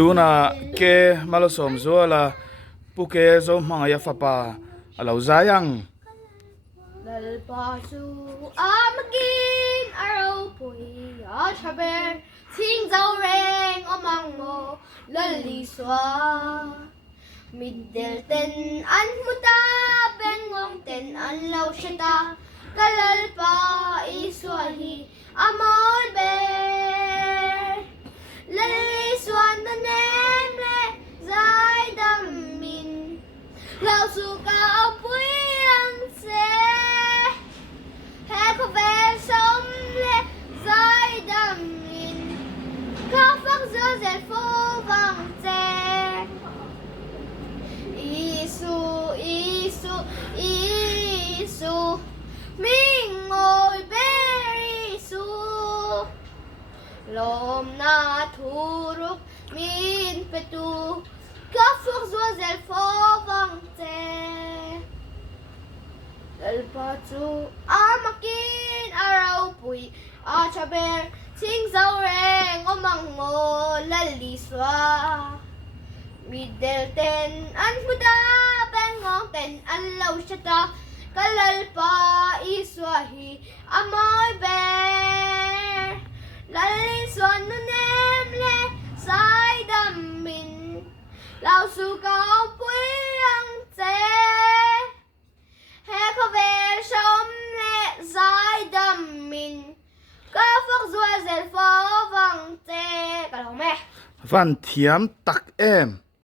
tuna ke malsawmzuala puke zo mangaya fapa alo zayang lalpasu amagin araw po'y atsaber sing dao reng omang mo laliswa middel ten an muta bengong ten an law shata kalalpa iswahi amol ber laliswa na nemle zai damin lao suka apoy ang se heko vel som le zai damin kafak zo zel fo vang te isu hmingmawi ber isu lom na turuk min petu kafak zo zel fo vang te lalpatu amakin araw pu'y atsaber sing dao reng omang mo laliswa middel ten an muda bengong ten an law shata kalalpa iswahi amoy ber laliswa no nemle sai damin lao suka pu'y ang te heko vel som le zai damin kafak zual zel fo vang te kalong me van thiam tak em